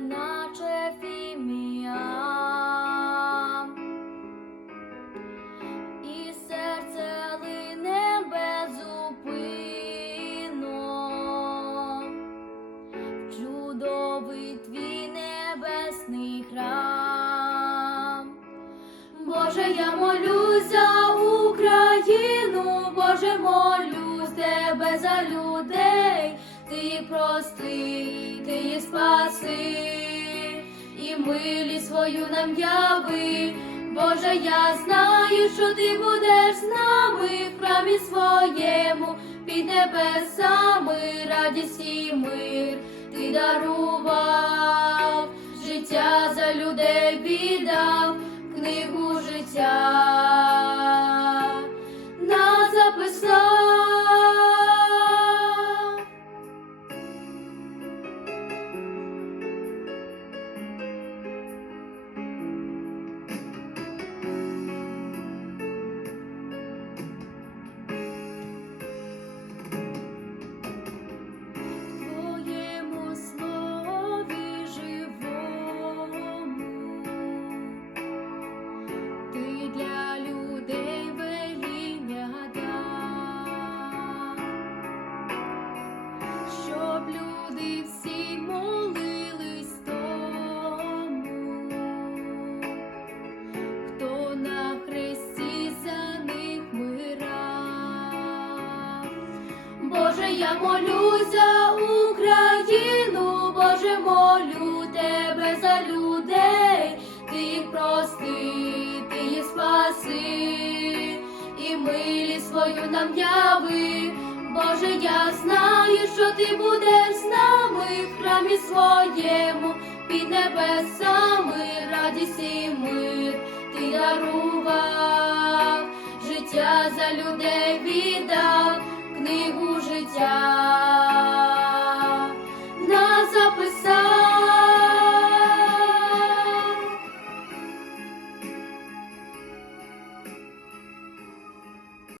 наче фімія, і серце лине безупино, в чудовий твій небесний храм, Боже, я молюсь за Україну, Боже, молюсь тебе за людей, ти простий. І милість свою нам яви. Боже, я знаю, що ти будеш з нами в храмі своєму, під небесами радість і мир ти дарував, життя за людей віддав, книгу життя молились тому, хто на хресті них мирав. Боже, я молюсь за Україну, Боже, молю тебе за людей, ти їх прости, ти їх спаси, і милість свою нам яви. Боже, я знаю, що ти в своєму, під небесами радість і мир ти дарував, життя за людей віддав, книгу життя